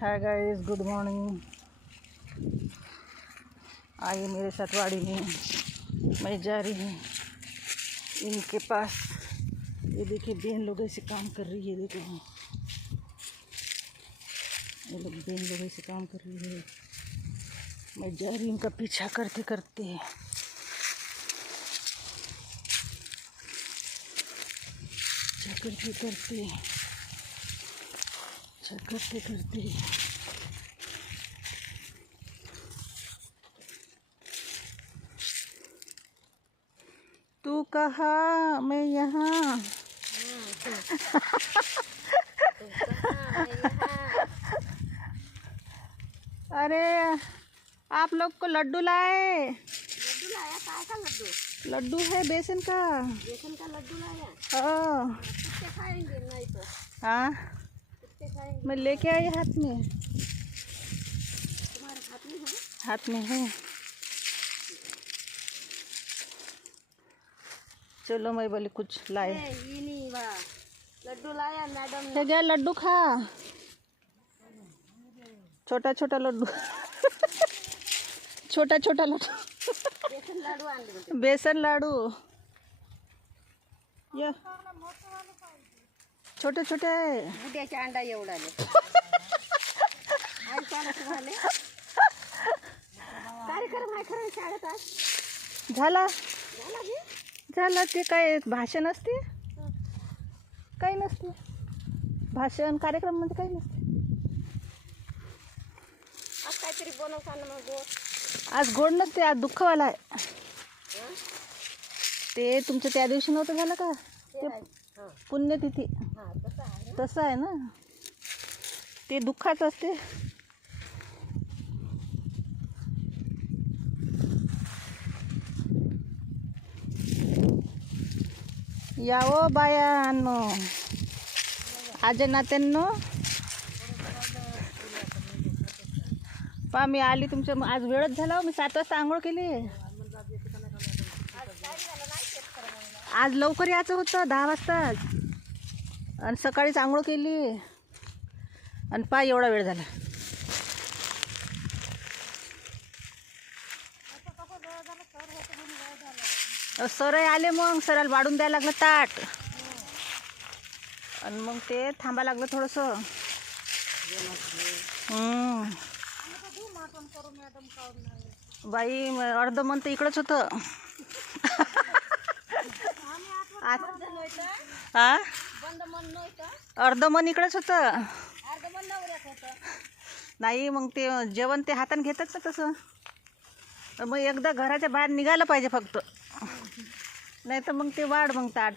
Hi guys, good morning. आइए मेरे साथ वाड़ी में। मैं जा रही हूँ इनके पास। ये देखिए बहन लोग ऐसे काम कर रही है। देखो ये लोग बहन लोग ऐसे काम कर रही है। मैं जा रही हूँ उनका पीछा करते करते। करते करते तू कहाँ मैं यहाँ। अरे आप लोग को लड्डू लाए। लड्डू लाया? काय का लड्डू? लड्डू है बेसन का। बेसन का लड्डू लाया? हाँ कितने खाएंगे? नहीं तो हाँ, कितने खाएंगे? मैं लेके आई हाथ में। तुम्हारे हाथ में है? हाथ में है। चलो मैं बोले कुछ लाए। ये नहीं वाह, लड्डू लाया मैडम है क्या? लड्डू खा, छोटा छोटा लड्डू। छोटा छोटा लड्डू। बेसन लाडू आणले. बेसन लाडू ये छोटे छोटे आहे. बुड्याच्या अंडा एवढाले. आई चालत तुम्हाला कार्यक्रम आहे खरं शाळेत आज. झाला झाला की? झालं. ते काय भाषण असते? काही नसते भाषण. कार्यक्रम म्हणजे काही नसते. आज काहीतरी बनवताना मग गोड. आज गोड नसते, आज दुःखवाला आहे. ते तुमचं त्या दिवशी नव्हतं झालं का? ते आहे. हां पुण्यतिथी हां तसं आहे. तसं आहे ना, ते दुःखाचं असते. यावं बायांनो, आजे नात्यांनो. पा मी आली तुमच्या. आज वेळच झाला. मी 7 वाजता आंघोळ केली. आज लवकर यायचं होतं 10 वाजता आणि सकाळीच आंघोळ केली आणि पा एवढा वेळ झाला. सर आले, मग सराला वाढून द्यायला लागलं ताट आणि मग ते थांबा लागलं थोडंसं. बाई अर्ध मन तर इकडंच होतं. हा, बंद मन नव्हतं, अर्ध मन इकडंच होतं. अर्ध मन नवऱ्यात होतं. नाही मग ते जेवण ते हाताने घेतात ना तसं. मग एकदा घराच्या बाहेर निघालं पाहिजे फक्त. नाही तर मग ते वाढ मग ताट.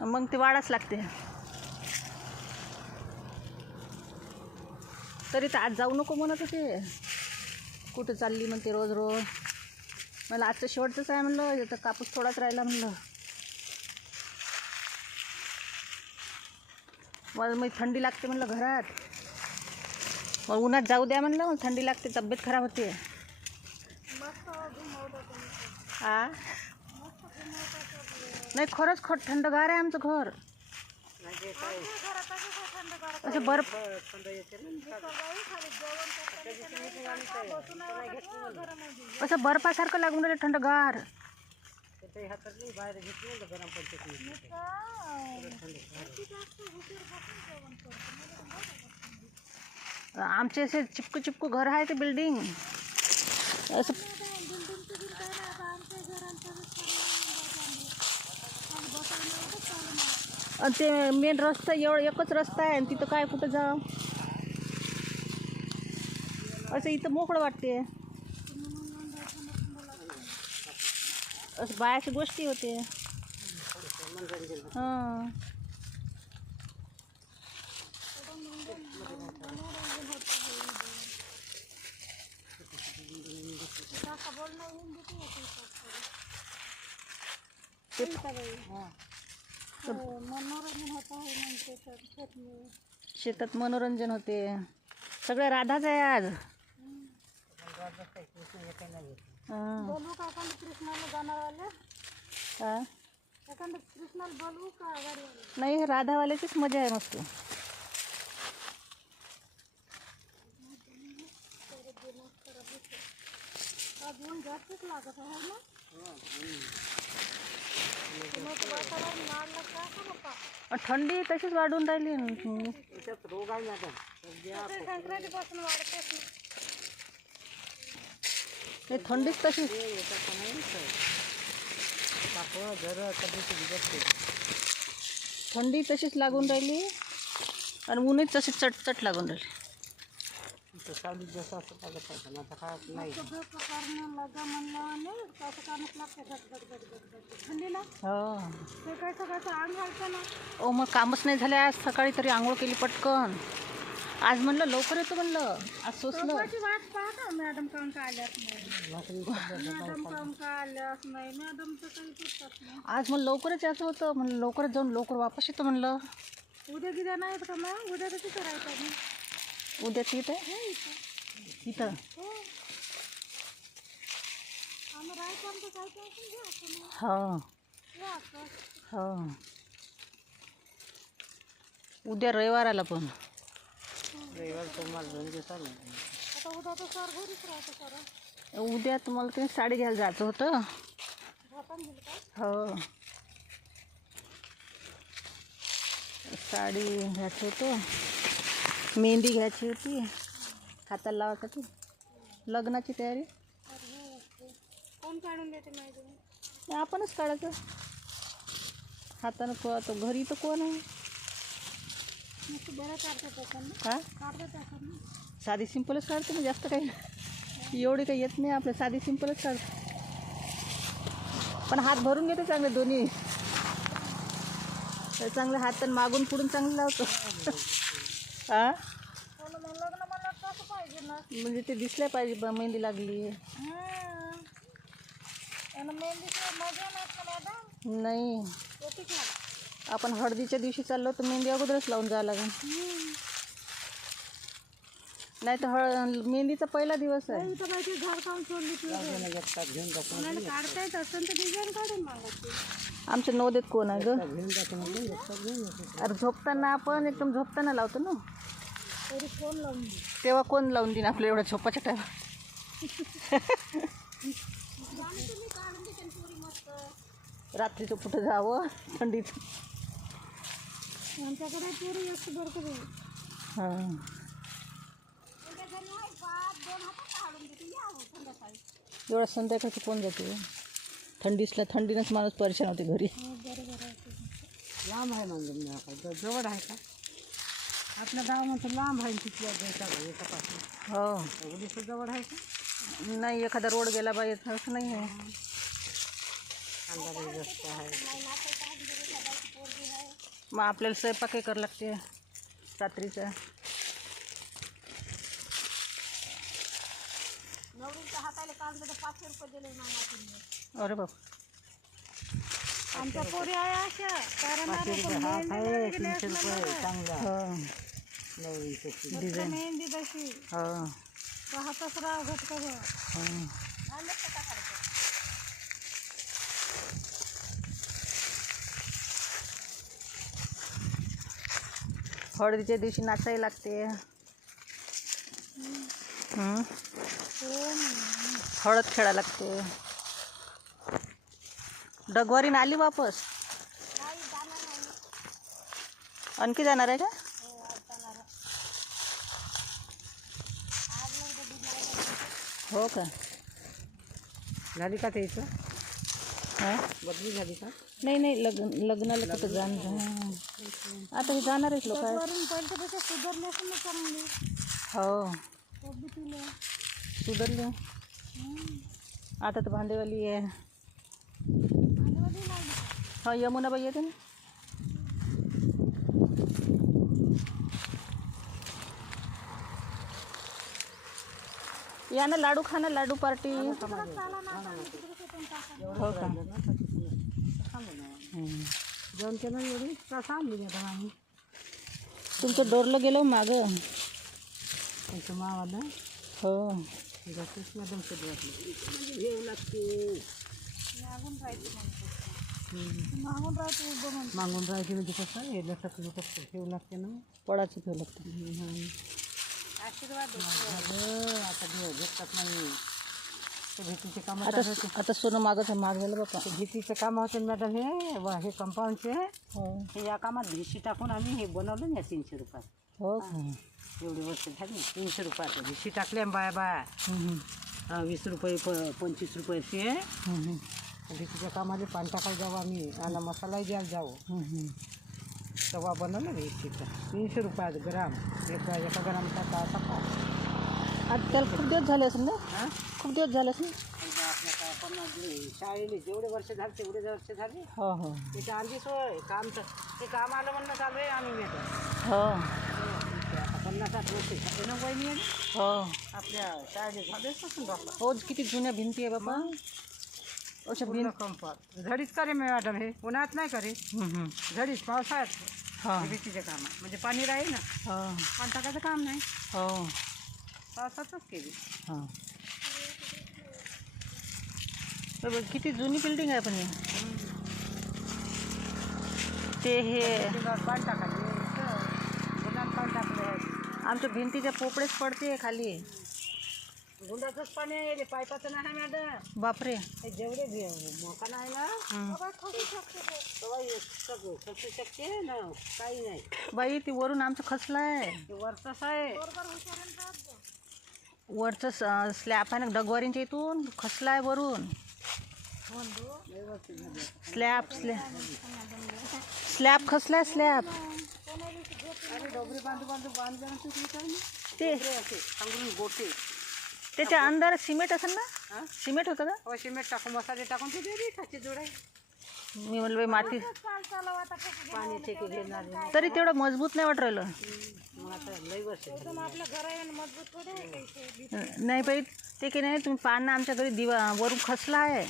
मग ते वाढाच लागते. तरी तर आज जाऊ नको म्हणत होते. कुठं चालली म्हणते रोज रोज. मला आजचं शेवटचंच आहे म्हणलं. तर कापूस थोडाच राहिला म्हणलं. मला मग थंडी लागते म्हणलं घरात. मग उन्हात जाऊ द्या म्हणलं. मग थंडी लागते, तब्येत खराब होते. हा नाही, खरंच थंडगार आहे आमचं घर. असं बर्फ. असं बर्फासारखं लागून राहिलं थंडगार. आमचे असे चिपकू चिपकू घर आहे ते बिल्डिंग. असं ते मेन रस्ता एकच रस्ता आहे आणि तिथं काय कुठं जा. असं इथं मोकळं वाटते. असं बायाची गोष्टी होते. हां मनोरंजन होता है. शेतात मनोरंजन होते. सगळं राधाच आहे आज. बोलू का आपण कृष्णाला जाणार आले. हां एखादं कृष्णाला बोलवू का गाडीवाला? नाही, हे राधावाल्याचीच मजा आहे मस्त. आज ऊन जास्तच लागत आहे ना. मग वातावरण वाढलं का का बाप्पा? थंडी तशीच वाढून राहिली. संक्रांतीपासून वाढतेच ना. हे थंडीच तशी. थंडी तशीच लागून राहिली आणि ऊनच तशी चटचट लागून राहिली. सगळं करणं लगा म्हणलं नाही कसं करणंच लागतं. गट थंडीला हो. सकाळी सकाळचं अंग घालतं ना. ओ, मग कामच नाही झाले आज. सकाळी तरी आंघोळ केली पटकन. आज म्हणलं लवकर येतो म्हणलं. आज सोचलं. कपाची वाट पाहता मॅडम काऊन का आल्याच नाही. मॅडम काऊन का आल्याच नाही. मॅडमचं काही पुरतात नाही. आज मला लवकरच यायचं होतं. म्हणलं लवकरच जाऊन लवकर वापस येतो म्हणलं. उद्या गिद्या नाहीत का मग? उद्या तर तिथं राहायचं मी. उद्या तिथं इथं हो आम्ही राहायचं आमचं काय टेन्शन घ्या मग. हो या असं. हो. उद्या रविवार आला पण. आता उद्या तर सर घरीच राहतं सर. उद्या तुम्हाला ते साडी घ्यायला जायचं होतं. झोपून गेलं काय? हो, साडी घ्यायची होतं. मेहंदी घ्यायची होती हाताला लावायसाठी. लग्नाची तयारी. अरे हो असते. कोण काढून देते माहिती नाही. नाही, आपणच काढायचं हातानं. तो घरी तर कोण आहे. नुसतं बरं काढतात त्याच्यानं. हा, काढतात त्याच्यानं. साधी सिंपलच काढते मी. जास्त काही एवढी काही येत नाही आपल्या. साधी सिंपलच काढते. पण हात भरून घेते चांगले दोन्ही. चांगले हात आणि मागून पुढून चांगले लावतो. हा, मग लग्न मला कसं पाहिजे ना. म्हणजे ते दिसलं पाहिजे बा मेहंदी लागली. आणि मेहंदीचं मजा नसतं मॅडम. नाही, येते का? आपण हळदीच्या दिवशी चाललो तर मेहंदी अगोदरच लावून जावं लागेल. नाही तर मेहंदीचा पहिला दिवस आहे. इथं बाई घर काम सोडली तुला काढता येत असेल तर डिझाईन काढून मागायची. आमच्या नवदेत कोण आहे ग? अरे झोपताना आपण एकदम झोपताना लावतो ना. तरी फोन लावून दे. तेव्हा कोण लावून देईन आपल्या एवढ्या झोपाच्या टायमा. तुम्ही काढून देते पुरी मस्त. रात्रीचं कुठं जावं थंडीत. आमच्याकडे पुरी असते बरं का बाई. हां, उद्या घरी आहे पाच 2 हातात काढून देते. या हो संध्याकाळी. एवढ्या संध्याकाळचं कोण जाते. थंडीनंच माणूस परेशान होते घरी. बरोबर आहे. लांब आहे म्हणजे जवळ आहे का? आपल्या गावामध्ये लांब आहे तिथल्या एकापासून. हो, उडीचं जवळ आहे का? नाही, एखादा रोड गेला पाहिजे असं नाही आहे. अंधारी रस्ता आहे. मग आपल्याला स्वयंपाकही करावं लागते रात्रीचा. नवरीच्या हाताला काढलं तर 500 रुपये दिले मामा. अरे बाप, आमच्या पोरी आहे अशा. कारण 500 रुपये हात आहे. 300 रुपये चांगला हो डिझाईन मेहंदी तशी हो हातच राव घट कर. हो. हळदीच्या दिवशी नाचायला लागते. हळद खेळायला लागते. डगवारीन आली वापस. आणखी जाणार आहे का? हो का? झाली का त्याचं? हां, बदली झाली का? नाही, लग्नाला कुठं जाणार. आता हे जाणार आहेत लोक. पहिल्यापेक्षा सुधारले असेल ना चांगली. हो, तब्येतीला. सुधारले. आता तर भांडेवाली आहे. भांडवली लागली. हो, यमुनाबाई येते ना. या ना, लाडू खा ना, लाडू पार्टी. हो का? जेवण केलं एवढी कसं आणली मॅडम आम्ही? तुमचं डोरलं गेलं मागं. त्यांचं मावाला हो, मॅडम कधी वाटलं येऊ लागते. मागून राहते उभं म्हणते. मागून राहायची म्हणजे कसं हे लटक ठेवू लागते ना. पडाचं ठेवलं लागतं. आशीर्वाद झालं आता दिवस भेटतात नाही. ते भीतीचे काम आता सोनं मागं माग झालं बापा. भीतीचे काम होते मॅडम हे कंपाऊंडचे. हो हे या कामात भिशी टाकून आम्ही हे बनवलं ना 300 रुपयात. हो एवढी वर्ष झाली 300 रुपयात भिशी टाकल्या बाया 20 रुपये 25 रुपयाची आहे. भीतीच्या कामाला पाणी टाकायला जाऊ आम्ही आला मसालाही द्यायला जाऊ. तवा बनवलं भिशीचा 300 रुपयात ग्राम. एका ग्रामचा टाका. आता त्याला खूप दिवस झाले असेल ना. हां खूप दिवस झाले असेल. आपल्या पण शाळेने जेवढे वर्ष झाले तेवढे वर्ष झाले. हो हो त्याच्या आधी सोय काम ते काम आलं म्हणणं चालू आहे आम्ही मिळतो. हो 50-60 वर्ष झाले ना वहिनी आहे. हो आपल्या शाळेने झालेच नसून बापा. हो किती जुन्या भिंती आहे बाबा. अशा पूर्ण कंपाऊंड झडीच करे मॅडम. हे उन्हात नाही करे झडीच पावसाळ्यात हां भीतीचे काम म्हणजे पाणी राहील ना. हो पाणी टाकायचं काम नाही हो पावसातच केली. हां किती जुनी बिल्डिंग आहे पण हे. ते हे पाणी टाकायचे उन्हात पाणी टाकलं. आमच्या भिंतीच्या पोपडेच पडते खाली. गुंडाचंच पाणी आहे ते पाईपाचं नाही मॅडम. बापरे. हे जेवढे मकान आहे ना तेव्हा खसू शकते ना. काही नाही बाई ती वरून आमचं खचलं आहे. ते वरचंच आहे. वरचं स्लॅब आहे ना डगवारींच्या इथून खचला आहे वरून. स्लॅब स्लॅब खचला आहे स्लॅब. अरे डोबरी बांधून ते सांगून गोटे त्याच्या अंदर सिमेंट असेल ना. सिमेंट होतं का. हो सिमेंट टाकून मसाले टाकून ते दे खाची जोडाय. मी म्हणलं बाई माती पाणी ठेके घेणार आहे. तरी तेवढं मजबूत नाही वाटत राहिलं. मग आता लई वर्ष झाली. आपलं घर आहे मजबूत थोडे आहे काही. नाही बाई ते की नाही तुम्ही पाहा ना आमच्या घरी दिवा वरून खचला आहे.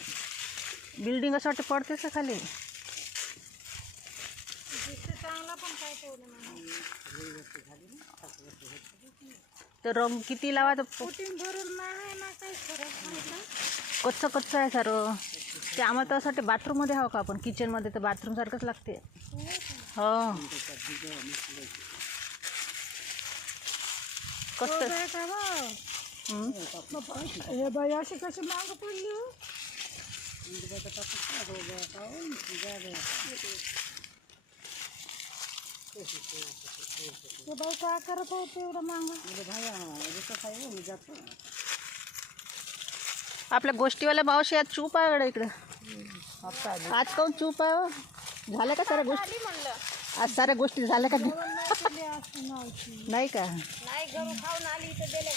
बिल्डिंग असं वाटतं पडतेच का खाली. चांगला पण काय ठेवलं नाही. तर रंग किती लावा तर पुटीन भरून नाही ना काही फरक नाही का. कच्चं आहे सारं. ते आम्हाला तर असं वाटतं बाथरूममध्ये हवं का आपण. किचनमध्ये तर बाथरूम सारखंच लागते. हो कसं काय का हे बाई अशी कशी मागं पडली हो? ते बाई काय करत होते एवढं मागं. आपल्या गोष्टीवाल्या मावशी आज चूप आहे गड्या इकडं. आज काऊन चूप आहे हो? झाल्या का साऱ्या गोष्टी. आज साऱ्या गोष्टी झाल्या का नाही का. नाही घरून खाऊन आली इथं दिले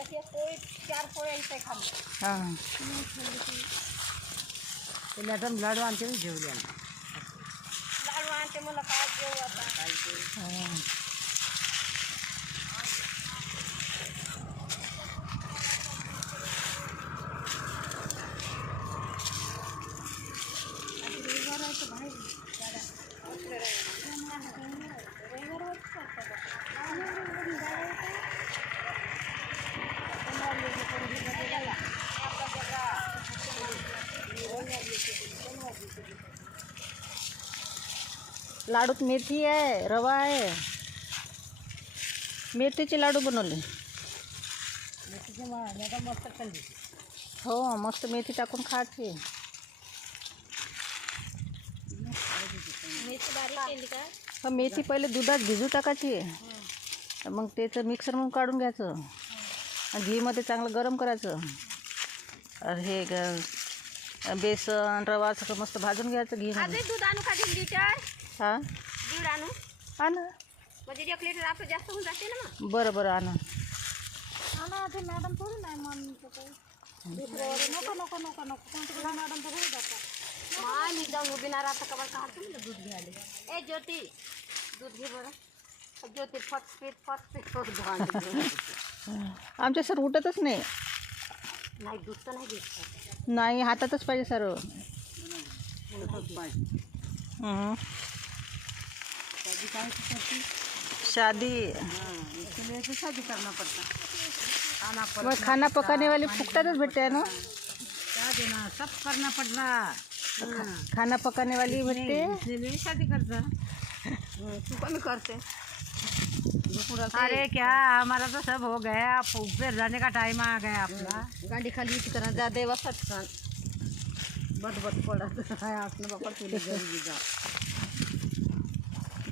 एक पोळी 4 पोळ्या इथे खाल्ली. हां ते मॅडम लाडू आणते जेवली. लाडू आणते मला काय जेवू आता. लाडूत मेथी आहे रवा आहे. मेथीचे लाडू बनवले. मस्त खाल्ली. हो मस्त मेथी टाकून खायची. मेथी बारीक केली का. हा मेथी पहिले दुधात भिजू टाकायची. मग त्याचं मिक्सर म्हणून काढून घ्यायचं. घीमध्ये चांगलं गरम करायचं. हे बेसन रवा सगळं मस्त भाजून घ्यायचं घीमध्ये. दूध आणू का 1 लिटर. हां दूध आणू हा ना. म्हणजे 1 लिटर आपलं जास्त होऊन जाते ना मग. बरं बरं आणा. ते मॅडम थोडी नाही म्हणतो काही. नको नको नको नको कोणत्या मॅडम तर होऊ जातात. मी जाऊन उभी ना राहता का बरं काढतो ना दूध घ्यायला. ए ज्योती दूध घे बरं. ज्योती फटफीट आमच्या सर उठतच नाही. नाही दूध तर नाही घेत. नाही हातातच पाहिजे सर्व. शादी शादी करना पड़ता. मग खाना पकाने वाली फुकटातच भेटते आहे ना. क्या देना सब करना पड़ रहा. खाना पकाने वाली भेटते. इसलिए शादी करता. तू कमी करते. अरे क्या हमारा तो सब हो गया. ऊपर जाने का टाइम आ गया अपना. गाडी खाली करा जा देवाचा ठिकाण बट पडत आहे आपलं बापा तुला घरी जा.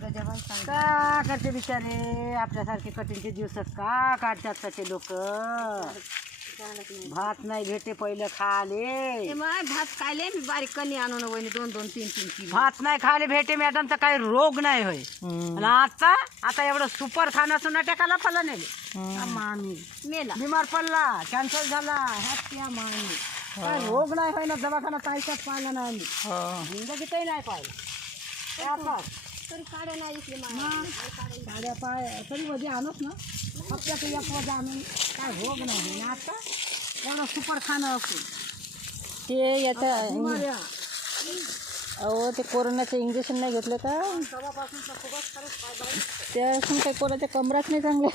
गजाबाई सांग का करते बिचारे आपल्यासारखे कठीणचे दिवसात का काढतात तसे लोक. भात नाही भेटे पहिलं खाले. माय भात खायले मी बारीक कणी आणून वहिनी 2-2-3-3 किलो भात नाही खाले भेटे मॅडम तर काही रोग नाही होय. आणि आता एवढं सुपर खाण्याचं नाटकाला फला नेले मामी मेला बिमार पडला कॅन्सर झाला ह्यात मामी काय रोग नाही होय ना. दवाखाना ताईच्यात पाहिला नाही आम्ही. जिंदगीतही नाही पाहिलं. तरी काढे नाही इथले माय साड्या पाय तरी मध्ये आणत ना फक्त ते एक वजा आणून काय रोग नाही होय. आता एवढं सुपर खाणं असतो. ते याचा बिमाऱ्या अहो ते कोरोनाचं इंजेक्शन नाही घेतलं का त्यापासून काही कोणाच्या कमराच नाही चांगल्या.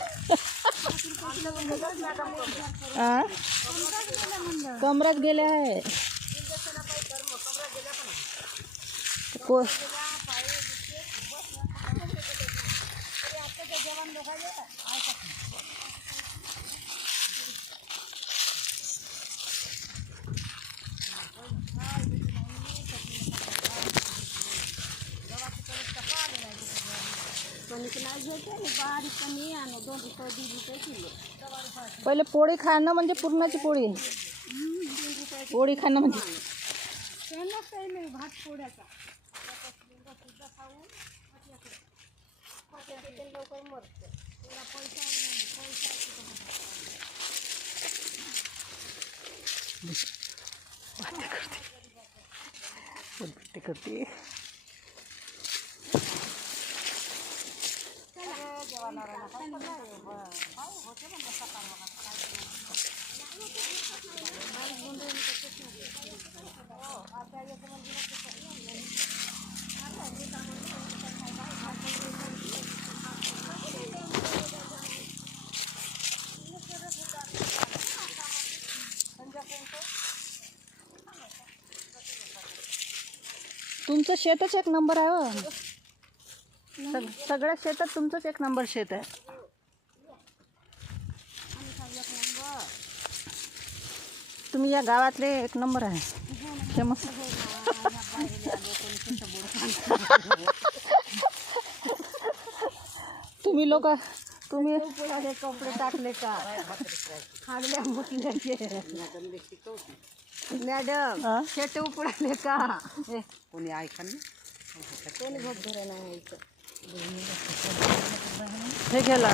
कमरात गेल्या आहे. बारीक कणी आणू 2 रुपये 2 रुपये किलो. पहिले पोळी खाणं म्हणजे पुरणाची पोळी. पोळी खाणं म्हणजे काही नाही भात पोळ्याचा लवकर मरते. ते करते. तुमचं शेतच एक नंबर आहे हो. सगळ्या शेतात तुमचंच एक नंबर शेत आहे. तुम्ही या गावातले एक नंबर आहे फेमस. तुम्ही लोक तुम्ही कपडे टाकले का खागल्या मुतल्याचे मॅडम हा? शेट उपडाले का कोणी ऐका ना. कोणी घोट धरा नाही हे गेला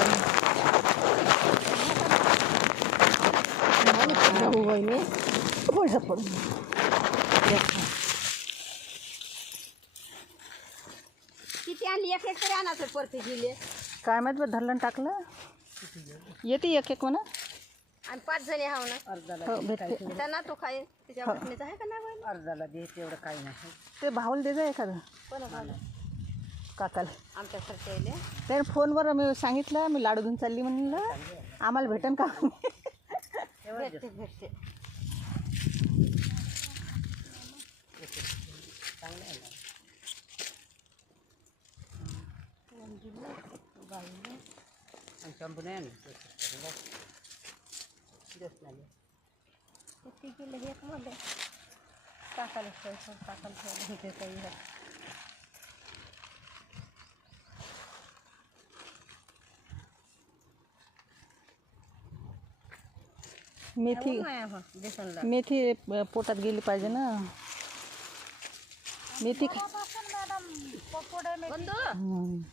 किती आणली एक एक तरी आणायचं परत गेले काय माहित बा धरलं टाकलं येते एक एक म्हणा. आणि 5 जणी हाव ना अर्धाला हो भेटते. त्यांना तो खाय तिच्या बटणीचा आहे का नाही अर्धाला दे तेवढं काही नाही. ते भाऊला दे जा एखादं कोण झालं काकाला. आमच्यासारखे आले त्याने फोनवर मी सांगितलं मी लाडू घेऊन चालली म्हणलं आम्हाला भेटेन का. भेटते भेटते किती केलं हे मध्ये टाकायला ठेवायचं टाकायला ठेवायला हे काही मेथी बेसनला मेथी पोटात गेली पाहिजे ना. मेथी बंधू हम्म.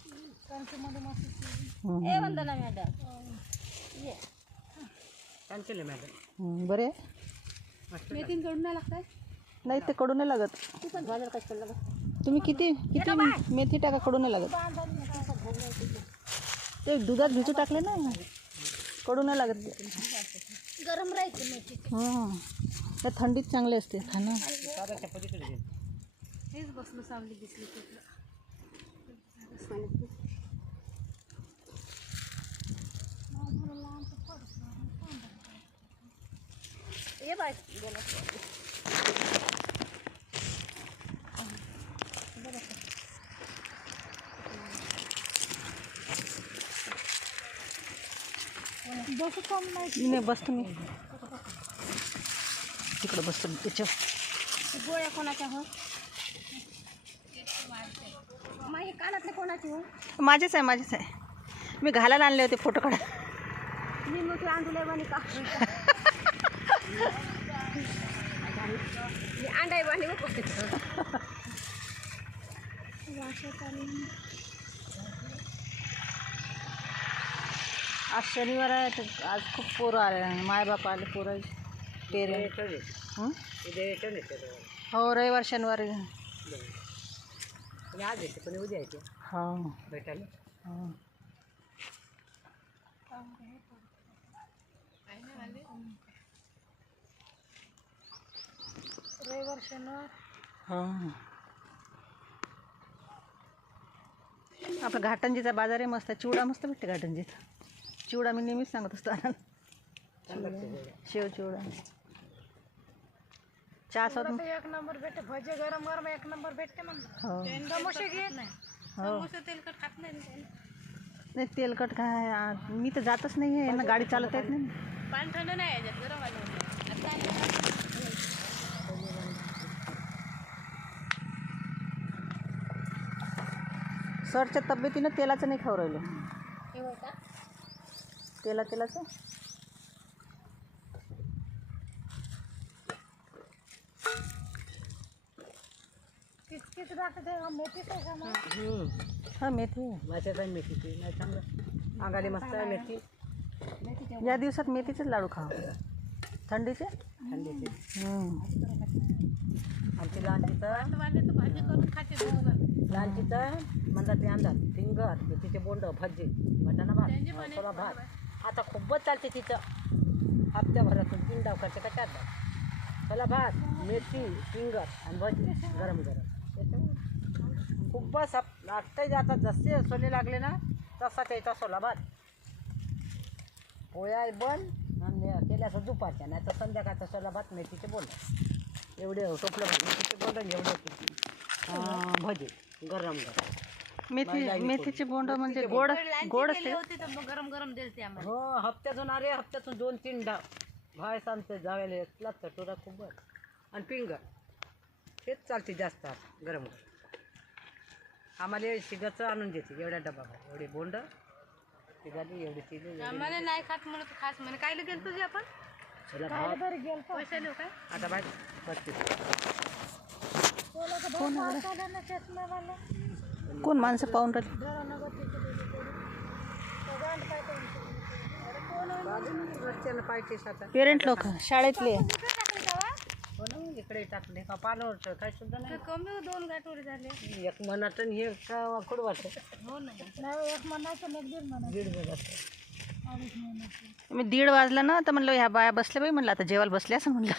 ए वंदना मॅडम ये छान केलं मॅडम. बरे मेथीन कडून नाही लागताय नाही ते कडू नाही लागत. तू पण भाजर कशाला लागत तुम्ही किती किती मेथी टाका कडू नाही लागत. ते दुधात भिजू टाकले ना कडू नाही लागत ते. गरम राहायचं मेथी त्या थंडीत चांगले असते खाणं. साधाच्या पलीकडे दे. हेच बसलो सावली दिसली तिथलं ये बाय गेला बसू कम नाही मी बसतो मी तिकडं बसतो मी त्याच्यावर. गोळ्या कोणाच्या हो माझे कानातले कोणाचे हो माझेच आहे मी घालायला आणले होते फोटो काढा. मी मोठी आंधुले बनी का मी अंडाई बनी आज शनिवार आहे तर आज खूप पोरं आले मायबाप आले पोरं पेरे. उद्या येतो ना ते हो रविवार शनिवार आज येते पण उद्या येते हो भेटायला. हो. रविवार शनिवार हो आपला घाटंजीचा बाजार आहे मस्त चिवडा मस्त भेटते घाटंजीत. चिवडा मी नेहमीच सांगत असतो शेव चिवडा चहा सोबत. एक नंबर भेटते भजे गरम गरम एक नंबर भेटते म्हणलं. हो समोसे घेत नाही हो समोसे तेलकट खात नाही नाही तेलकट काय मी तर जातच नाही आहे यांना गाडी चालवता येत नाही. पाणी थंड नाही याच्यात गरम आलं सरच्या तब्येतीनं तेलाचं नाही खाऊ राहिलं. तेलाचं किती टाकते मेथीच आहे का मग हां मेथी माझ्या काही मेथीची नाही चांगलं अंगाली मस्त आहे मेथी. या दिवसात मेथीचेच लाडू खावा थंडीचे. थंडीची आमची भाजी करून खाते लहानचीचं म्हणतात ते आणतात फिंगर तिचे बोंड भजी वाटाणा भात मसाला भात आता खूपच चालते तिचं हप्त्याभरातून 3 डाव करते का 4 डाव चला भात मेथी फिंगर आणि भजी गरम गरम खूपच लागतंय. आता जसे सोले लागले ना तसा त्याचा सोला भात पोळ्या बंद आणि केल्याचं दुपारच्या नाही तर संध्याकाळचा सोला भात मेथीचे बोंड एवढे टोपलं मेथीचे बोंड एवढे भजी गरम गरम मेथीचे बोंड म्हणजे गोड गोड असते. गरम गरम दिलते आम्हाला. हो हप्त्यातून अरे हप्त्यातून 2-3 डाव भाय सांगते जावेले येतला चटोरा खूपच आणि पिंगर हेच चालते जास्त आता गरम गरम. आम्हाला शिगाचं आणून देते एवढ्या डबा एवढे बोंड शिगाली एवढी तिथे आम्हाला नाही खात म्हणून खास म्हणे काय गेल तुझे आपण चला भात पैसे देऊ काय आता भाई 35 कोण माणसं पाहून राहिली. रस्त्याला पाहिजेच आता पेरेंट लोक शाळेतले हो ना इकडे टाकले का पालवरचं काय सुद्धा नाही. कमी 2 गाठोडे झाले एक मनातून हे वाकड वाटत हो नाही एक म्हणायचं एक दीड म्हणायचं 1.5 महिन्यात मी 1:30 वाजला ना तर म्हणलं ह्या बाया बसल्या बाई म्हणलं आता जेवायला बसल्या असं म्हणलं.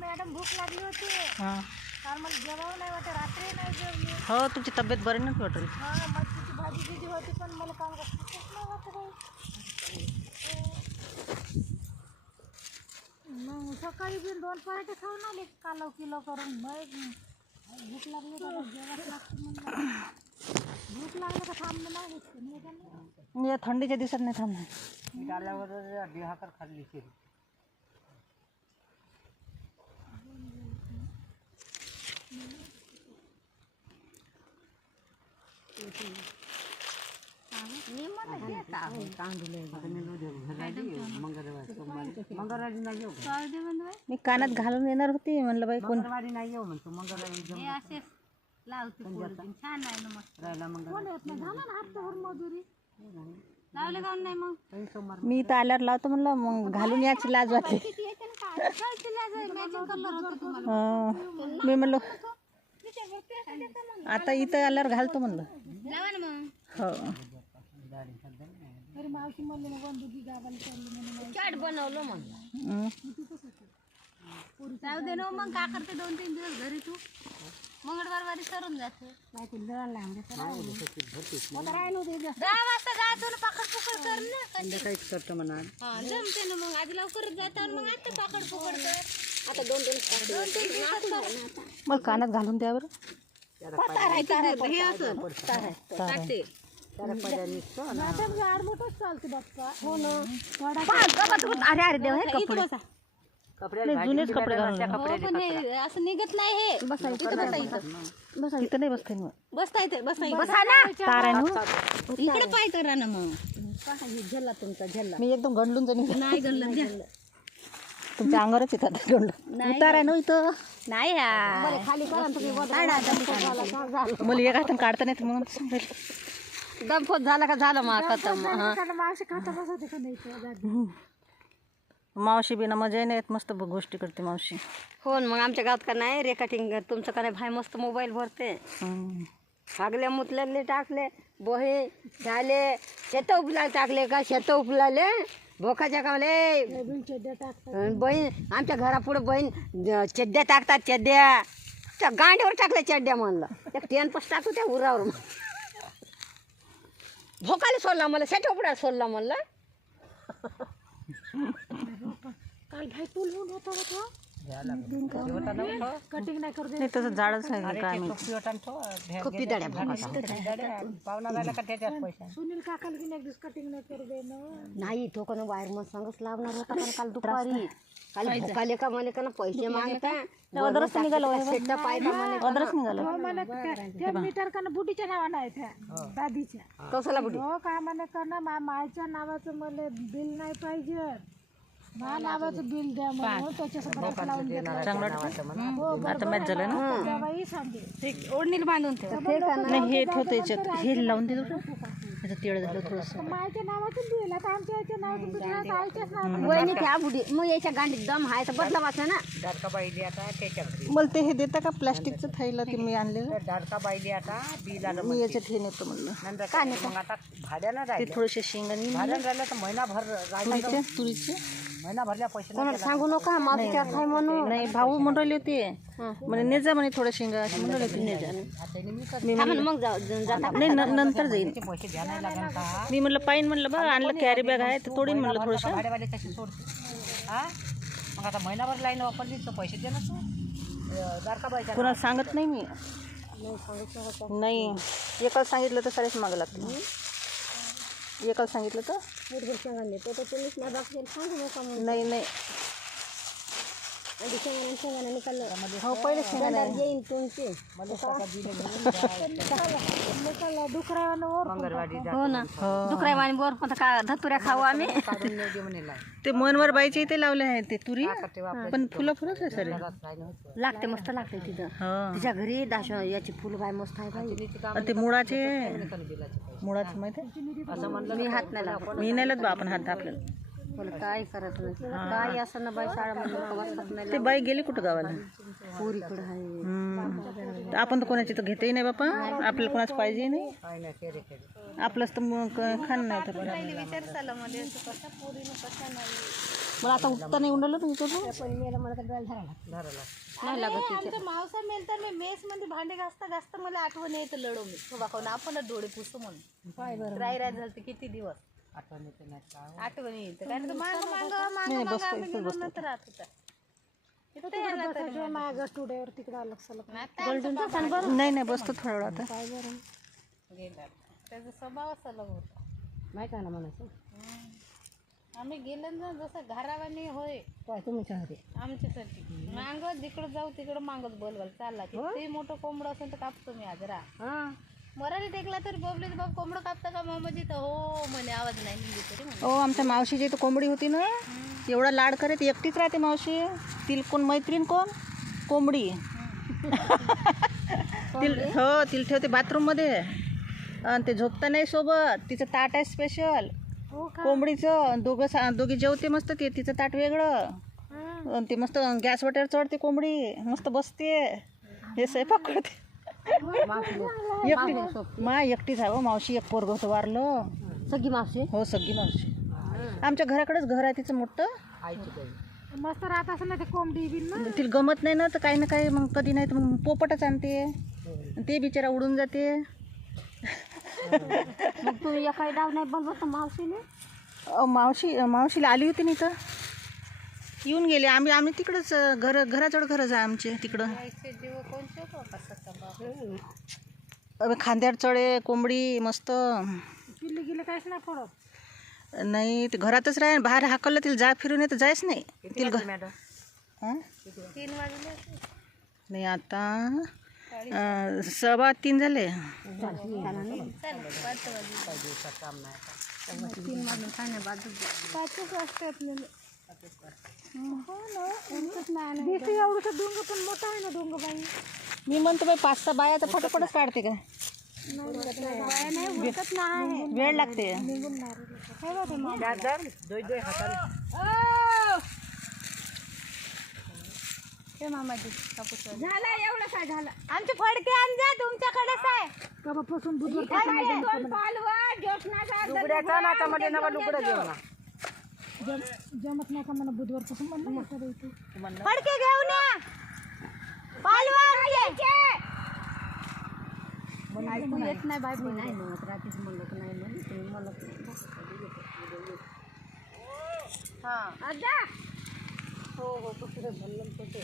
मॅडम भूक लागली होती हां काल मला जेवावं नाही वाटत रात्री नाही जेवली हो तुमची तब्येत बरी नाही वाटेल. हा मच्छीची भाजी दिली होती पण मला काम नाही वाटत मग सकाळी बिन 2 पराठे खाऊन आले कालो किलो करून भूक लागली का जेवायला लागते म्हणलं भूक लागलं का थांबलं नाही या थंडीच्या दिवसात नाही थांबणार. आल्यावर बिहाकर खाल्ली केली मंगळवारी नाही येऊ मी कानात घालून येणार होती म्हणलं बाई कोण मंगळवारी नाही येऊ म्हणतो मंगळवारी छान आहे ना मग राहिला मंगळवारी मजुरी लावले का नाही मग सोमवार मी इथं आल्यावर लावतो म्हणलं मग घालून याची लाज वाटते. मी म्हणलो आता इथं आल्यावर घालतो म्हणलं. लावा ना मग हो मावशी म्हणले ना बंदुकी गावाला चालली म्हणून चाट बनवलं मग जाऊ दे ना मग का करते 2-3 दिवस घरी तू मंगळवारवारी सरून जाते नाही ते दळण लागले 10 वाजता जातो ना पाकड पुकड कर ना संध्याकाळीच करतो म्हणा हा जमते ना मग आधी लवकरच जाता मग आता पाकड पुकड कर आता 2-3 दिवसात मग कानात घालून द्या बरं. टाकते अरे अरे देव हे कपडे जुनेच कपडे घालून पण हे असं निघत नाही हे तिथं नाही बसते मग बसता येते बसा ना तार आहे ना इकडे पाय करा ना मग झल्ला तुमचा झल्ला मी एकदम गंडलून जाईन नाही गल्लं तुमच्या अंगावरच येतात गंड उतार आहे ना इथं नाही खाली करा मला एक हातानं काढता नाही म्हणून सांगायला दमफोत झाला का झालं मग खतम मावशी बिना मजा नाही येत मस्त गोष्टी करते मावशी हो मग आमच्या गावात का नाही रेकॉर्डिंग तुमचं का नाही भाई मस्त मोबाईल भरते हागले मुतले टाकले बोहे झाले शेत उपला टाकले का शेत उपलाले भोकाच्या कावले बहीण आमच्या घरापुढे बहीण चड्ड्या टाकतात चड्ड्या त्या गांडीवर टाकल्या चड्ड्या म्हणलं एक टेन टाकू त्या उरावर भोकाले सोडला मला शेट उपडा सोडला म्हणलं काल भाई पूल होऊन होता कटिंग नाही करू नाही तसं झाडच आहे काय खूप दड्या पाहुणा झाला का त्याच्यात पैसा सुनील काकाला की एक दिवस कटिंग नाही करू दे नाही तो का वायर मग सांगच लावणार होता पण काल दुपारी काल भोकाले का म्हणे का ना पैसे मागता वदरच निघालो वदरच निघालो मीटर का बुटीच्या नावानं आहे त्या दादीच्या कसला बुडी हो का म्हणे का ना मायच्या नावाचं मला बिल नाही पाहिजे मा नावाचं बिल द्या म्हणून त्याच्यासोबत लावून चांगलं आता मॅच झालं ना देवाही सांगे ओढणील बांधून ठेव नाही हे ठेवतं याच्यात हे लावून देतो त्याचं तेळ झालं थोडंसं मायच्या नावाचं बिल आता आमच्या याच्या नावाचं बिल आईच्याच नाव वहिनी त्या बुडी मग याच्या गांडीत दम आहे तर बदला वाचा ना दाडका बाईली आता त्याच्यात मला ते हे देता का प्लास्टिकचं थैला ते मी आणलेलं दाडका बाईली आता बिल आलं मी याच्यात हे नेतो म्हणलं नंतर काय नाही मग आता भाड्यानं ते राहिलं थोडेसे शेंगानी भाड्यानं राहिलं तर महिनाभर राहिलं तुरीचे महिना भरल्या पैसे कोणाला सांगू नका मावशीच्या काय म्हणून नाही भाऊ म्हणून राहिले होते म्हणे ने जा म्हणे थोड्या शेंगा अशी म्हणून राहिले होते, ने जा मग जाता नाही नंतर जाईल पैसे द्या नाही लागेल का मी म्हणलं पाईन म्हणलं बा आणलं कॅरी बॅग आहे तर तोडीन म्हणलं थोडंसं भाड्यावाले कशी सोडते हा मग आता महिनाभर लाईन वापरली तर पैसे दे ना तू दाडका बाईच्या कोणाला सांगत नाही मी नाही एकाला सांगितलं तर सारेच मागं लागते एकाला सांगितलं तर नाही नाही हो पहिले शेंगाने येईन तुमचे हो ना दुखराय वाणी बोर पण का धतुऱ्या खाऊ आम्ही ते मनवर बाईचे इथे लावले आहेत ते तुरी पण फुलं फुलंच आहे सर लागते मस्त लागते तिथं हा तिच्या घरी याची फुल बाय मस्त आहे बाई आणि ते मुळाचे मुळाचं माहिती आहे मी हात नाही लावत मी नाही बा आपण हात आपल्याला मला काय करत नाही काय असं ना बाई शाळेमध्ये कवाच नाही ते बाई गेली कुठं गावाला पोरीकडे आहे आपण तर कोणाची तर घेतही नाही बापा आपल्याला कोणाचं पाहिजे नाही आपलंच तर मग खाण नाही तर मला आता उठता नाही उडलं नाही लागत तिथे मावसा मेलता मी मेस मध्ये भांडे घासता मला आठवण येतं लढो मी बाबा आपण डोळे पुसू म्हणून राय झालं किती दिवस आठवण येतं कारण मांग नंतर राहत होता नाही नाही बसतो थोडा वेळ आता त्याचा स्वभावच अलग होता माहिती आहे ना म्हणायचं आम्ही गेलो ना जसं घरावानी होय तुमच्यासाठी आमच्यासाठी मांग जिकडं जाऊ तिकडं मागच बोलवाल चालला ते मोठं कोंबडं असेल तर कापतो मी हाजरा मराठी टेकला तर बबलीच बाप कोंबडं कापता का मामाजी तर हो म्हणे आवाज नाही निघली तरी म्हणे हो आमच्या मावशीची तर कोंबडी होती ना एवढा लाड करत एकटीच राहते मावशी तिला कोण मैत्रीण कोण कोंबडी हो तिला ठेवते बाथरूममध्ये आणि ते झोपता नाही सोबत तिचं ताट आहे स्पेशल कोंबडीचं दोघी जेवते मस्त ते तिचं ताट वेगळं ते मस्त गॅस वाट्यावर चढते कोंबडी मस्त बसते हे स्वयंपाक करते एकटीच आहे हो मावशी एक पोरग होतं वारलं सगळी मावशी हो सगळी मावशी आमच्या घराकडेच घर आहे तिचं मोठं मस्त राहत असं ना ते कोंबडी बिन ना तिला गमत नाही ना तर काही ना काही मग कधी नाही तर मग पोपटच आणते ते बिचारा उडून जाते मग तू एखादी डाव नाही बोलवत मावशीने मावशीला आली होती नाही तर येऊन गेले आम्ही तिकडंच घराजवळ घरच आहे आमचे तिकडं अबे खांद्यावर चढे कोंबडी मस्त. किल्ले गिल्ले काहीच नाही पडत. नाही ते घरातच राहील, बाहेर हाकललं तिला जा फिरून येतं जायच नाही तिला मॅडम हां 3 वाजले असतील. नाही आता 3:15 झाले. चल 5 वाजले. काम नाही आता. 3 वाजून खाण्याबाजू 5च वाजता आपल्याला. हो ना, उंचच नाही. दिसते एवढंसं डोंगर पण मोठा आहे ना डोंगर बाई. मी म्हणतो बाई 5-6 बाया तर फटाफटच काढते का. बाया नाही उरकत नाही. वेळ लागते. निघून मारले. हे बघ ते मामा. दादा दोय हाताने ते मामाजी कापूस झाला एवढं काय झालं. आमचे फडके आणजा तुमच्याकडेच आहे. कवापासून बुधवार लुगड्याचा ना आता मध्ये नवा लुगडं घेऊ ना. जमत नाही का मला बुधवारपासून म्हणलं इथे. फडके घेऊन या. पालवान घ्यायचे. ऐकू येत नाही बाई. नाही म्हणत रात्रीच म्हणलं की नाही म्हणत तुम्ही म्हणत नाही. हां आजा. हो हो कुठे भरलं कुठे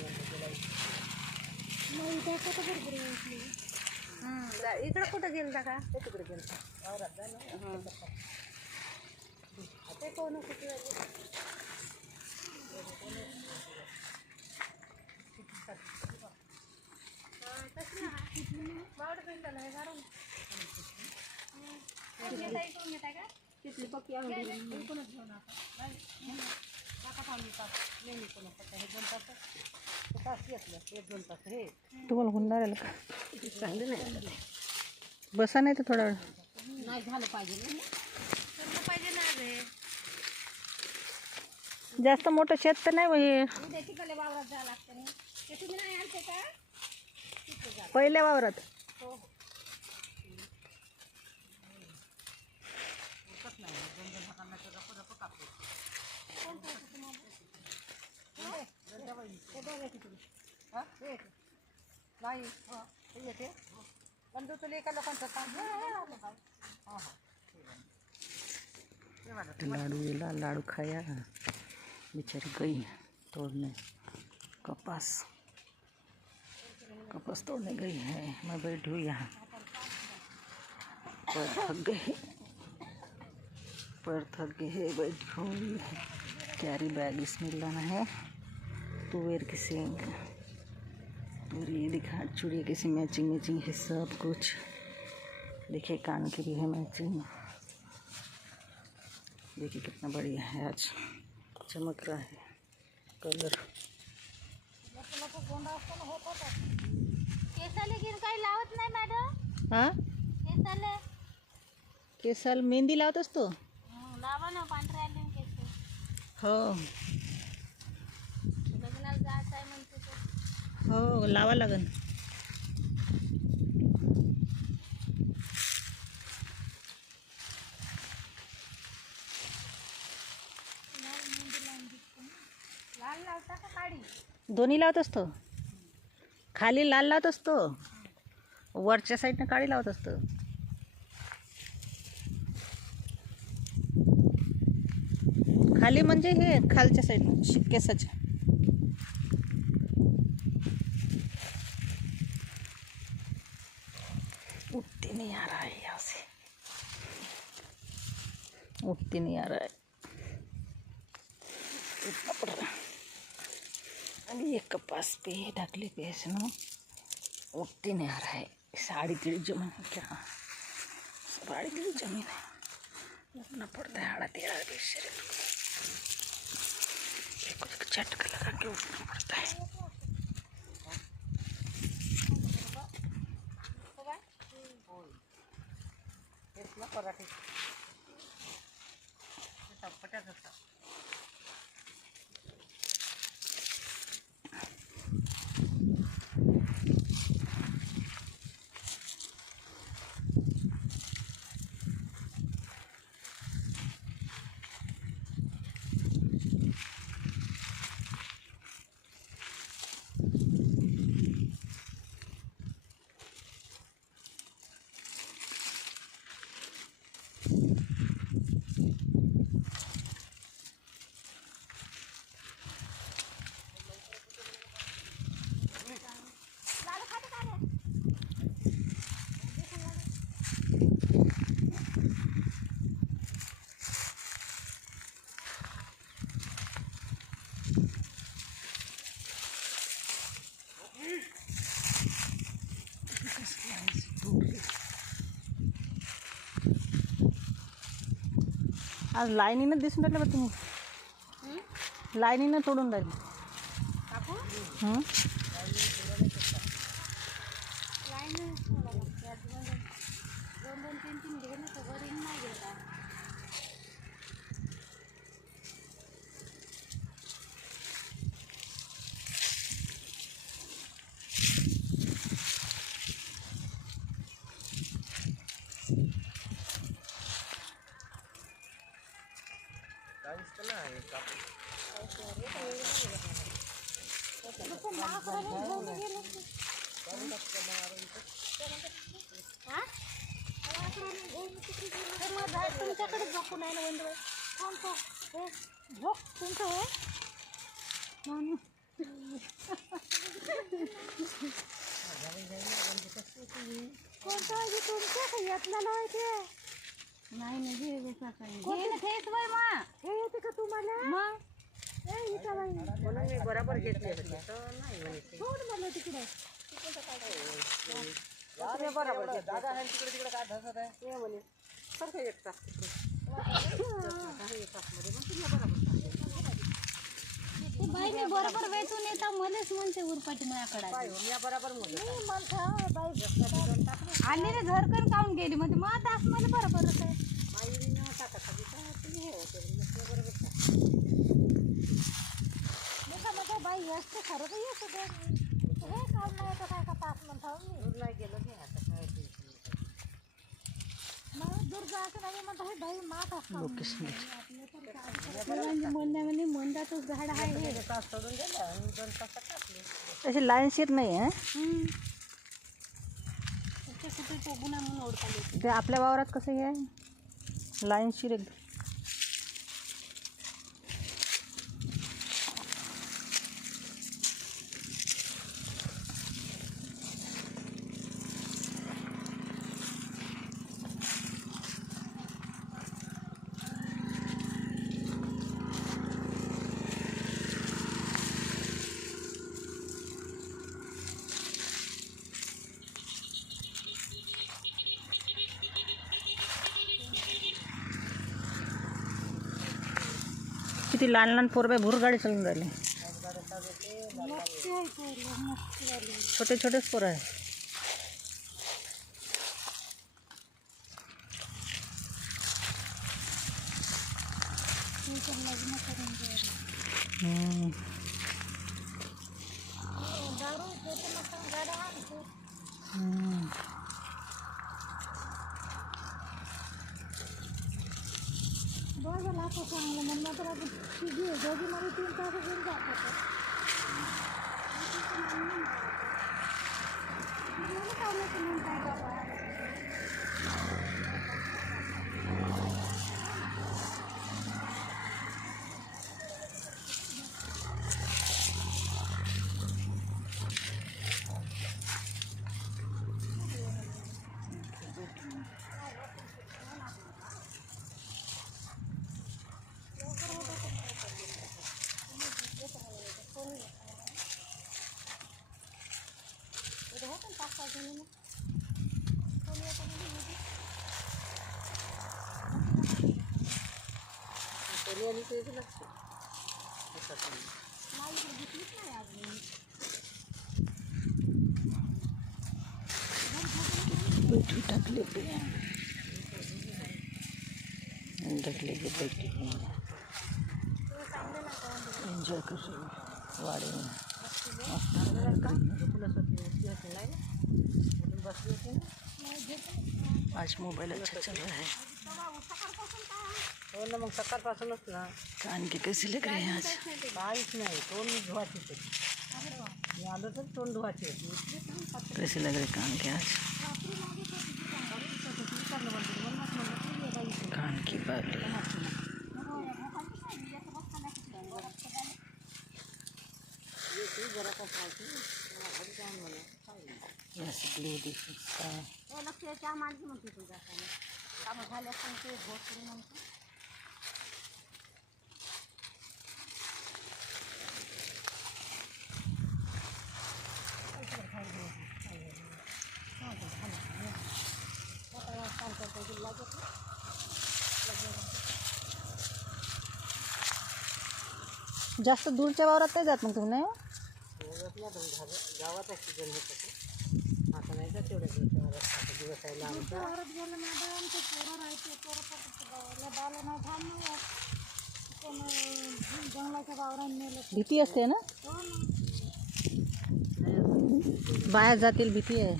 इकडं कुठं गेलता का. तिकडे गेलं. ते कोण किती वाजले. तुम्हाला होणार आहे का चांगलं नाही. बसा नाही तर थोडा वेळ. नाही झालं पाहिजे ना रे. जास्त मोठं शेत तर नाही बाई. उद्या तिकडे वावरात जावं लागतं ना. ते तुम्ही नाही आणते का. पहिल्या वावरात नाही हे येते बंधू तुला एका लोकांचं लाडू खाया बेचारी गई तोड़ने. कपास तोड़ने गई है. मैं बैठी हूँ यहाँ. पैर थक गए है बैठी हूँ. कैरी बैग इसमें लाना है. तुवेर की सींग और ये दिखा चूड़िया किसी मैचिंग है सब कुछ. देखिए कान की भी है मैचिंग. देखिए कितना बढ़िया है. आज चमक रहा है कलर. केसाले गिर काही लावत नाही मॅडम. हाँ केसाले केसाल मेहंदी लावत असतो. लावा ना पांढरे आले ना केस. हो लग्नाला जायचं आहे म्हणते तो. हो लावा लागन. लाल लावता का काळी. दोन्ही लावत असतो. खाली लाल लावत असतो, वरच्या साईडनं काळी लावत असतो. खाली म्हणजे हे खालच्या साईडनं केसाच्या. उठते नहीं आ रहा है यहाँ से. उठते नहीं आ रहा है. उठना पड़ रहा है. अभी ये कपास पे ढकले पे ऐसे ना उठते नहीं आ रहा है. साड़ी की जमीन है क्या. साड़ी की जमीन है. उठना पड़ता है. आड़ा टेढ़ा भी शरीर कुछ झटका लगा के उठना पड़ता है. पराठे पटाच असतात. आज लाईनीनं दिसून राहिलं बरं तुम्ही, लाईनीनं तोडून राहिली. काकू हं? लाईन सोडा मग त्यात दोन दोन तीन तीन घे ना तर घरी नाही घेता. तुमच्याकडे झोपून आहे ना वंदबाई. कोण तो हे झोप तुमचं हे कोणतं आहे तुमचं यातला नाही ते नाही ना घे तेच बाई मा हे येते का तुम्हाला मग हे इथं बाई म्हणून मी बरोबर घेतले होते तर नाही म्हणे ते. सोड मला तिकडे मी बरोबर घेतले. ते म्हणे सारखं एक तास ते बाई मी बरोबर वेचून येता मलाच म्हणते उरपाटी माझ्याकडे मी बरोबर म्हणलं. आणि रे झरकन काऊन गेली म्हणजे मग तास मला बरोबरच आहे बाई असते खरं तर येत हे काम नाही तर काय का तास म्हणता मी नाही गेलं नाही आता काय ते. मग दूर जायचं नाही म्हणता हे बाई मात असतात लोकेशन म्हणजे मंदातच झाड आहे हे तास सोडून दिलं आणि 2 तासात टाकले. अशी लाईनशीर नाही आहे. कुठे कुठे टोबून म्हणून ओढताले ते आपल्या वावरात कसं हे आहे लाईनशीर एकदम. किती लहान लहान पोरं भूर गाडी चालून राहिली. छोटे छोटेच पोरं आहे. बघा लाखो चांगलं म्हणलं तर आपण दोघी मध्ये 3 तास घेऊन जातो बैठी टाकले ते टाकले की बैठी एन्जॉय करू वाडे आज मोबाईल अच्छा चल रहा है. हो ना मग सकाळपासूनच ना कान के कैसे लग रहे हैं आज. काहीच नाही. तोंड धुवायचे ते. मी आलो तर तोंड धुवायचे. कैसे लग रहे कान के आज. कान की बाली yes blue this is लक्ष चहा माणसं म्हणते तुझ्या कामं झाले असताना ते भोट करून म्हणतो जास्त दूरच्या वावरात नाही जात मग तुम्ही नाही हो? गावाचा सीजन होतं ते. आता नाही जात तेवढ्या दिवसावर आता दिवस आहे लांबचा. वावरात गेलं मॅडम ते पोरं राहायचे पोरं पडत गावाला बाला नाही थांब नाही पण जंगलाच्या वावरात नेलं भीती असते ना, हो ना. बाहेर जातील भीती आहे.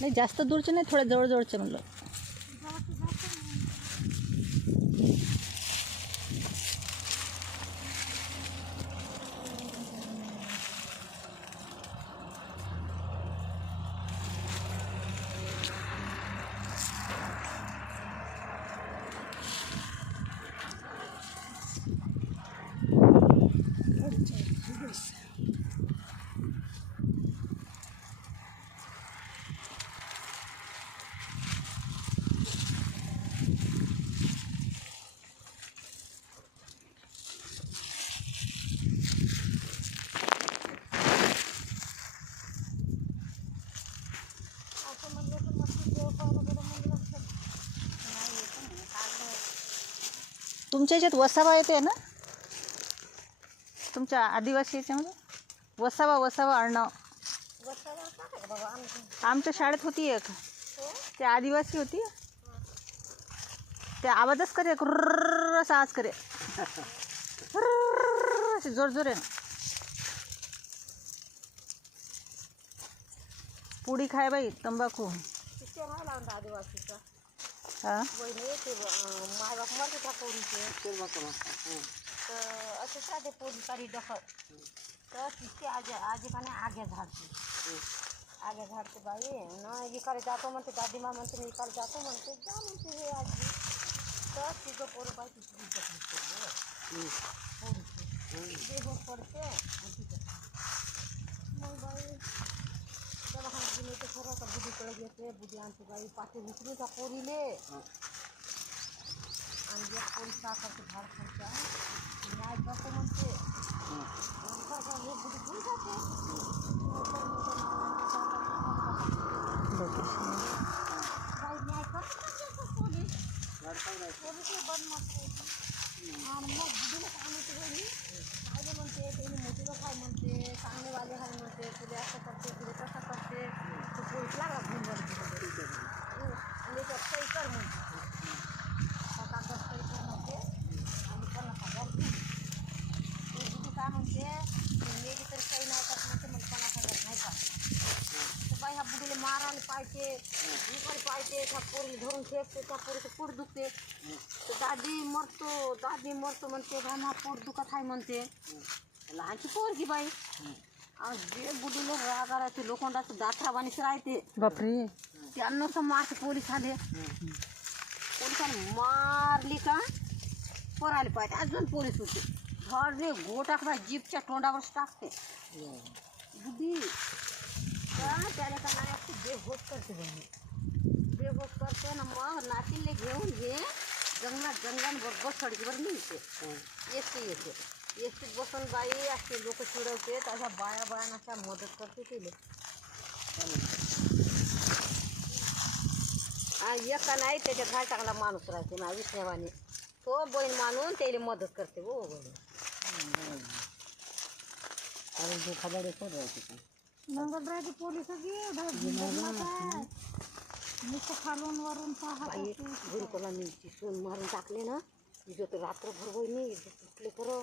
नाही जास्त दूरचे नाही, थोड्या जवळजवळचे म्हणलं. गावाचं जातं ना. असं म्हणलं तर मस्त जेवता वगैरे म्हणलं तर नाही येत ना, काढलं. तुमच्या याच्यात वसावा येते ना, तुमच्या आदिवासी याच्यामध्ये वसावा आडनाव. वसावा टाकायचं बाबा आमचं. आमच्या शाळेत होती एक, ते आदिवासी होती. ते आवाजच करे कुर्र असा आवाज करे, असे जोर जोरे. पुडी खाय बाई तंबाखू. तिथे राहिला होता आदिवासीचा हा बहिणी ते माय बाप मरते त्या पोरीचे तर असे साधे पोरी काढी डखर तर तिथे आजीकाने आग्या झाडते बाई न इकडे जातो म्हणते दादीमा म्हणते मी इकडे जातो म्हणते जा म्हणते हे आजी तर तिचं पोरं बाई तिची इज्जत नसते पोरीची जे पडते आणि तिथं मग बाई दवाखान्यात गेले ते खरं का बुद्धीकडे घेते बुद्धी आणते बाई पाठी विसरू का पोरीले आणि एक पोरी साखरचं झाड खायचा न्याय करतो म्हणते नंतर का हे बुद्धी घेऊन जाते बाई न्याय करतो पोलीस बदमाश आणि मग बुद्धीला काय म्हणते बहिणी काय म्हणते त्यांनी मोठीला काय म्हणते चांगलेवाले काय म्हणते तुला असं करते तुला तसं करते तो पोलीस लागला घेऊन जाते आणि त्याच्यात सही कर म्हणते कागद सही कर म्हणते आणि 50,000 घेऊन ते बुद्धी काय म्हणते मेली तरी काही नाही करत म्हणते मला 50,000 नाही का तर बाई ह्या बुद्धीला मारायला पाहिजे विकायला पाहिजे त्या पोरीला धरून ठेवते त्या पोरीचं पोट दुखते तर दादी मरतो म्हणते भाई मा पोट दुखत आहे म्हणते लहानची पोरगी बाई आणि जे बुडीले रागारायचे लोखंडाचं दात्रावानीच राहते बापरे. त्यांना असं मारते पोलिसाले मारली का परायला पाहिजे अजून पोलीस होते धर रे गोटाक बाई जीपच्या तोंडावरच टाकते बुद्धी त्याने का नाही बेहोश करते बहिणी बेहोश करते ना मग नातीले घेऊन घे जंगलाबरोबर सडकीवर निघते येते एसटीत बसून बाई असे लोक चिडवते अशा बाया अशा मदत करते तिले एका नाही त्याच्यात काय चांगला माणूस राहते ना विष्णवाने तो बहीण मानून त्याला मदत करते हो बहीण मंगळराजी पोलीस खालून वरून घरी कोणा मी सून मारून टाकले ना तिथं तर रात्रभर बहिणी तुटले खरं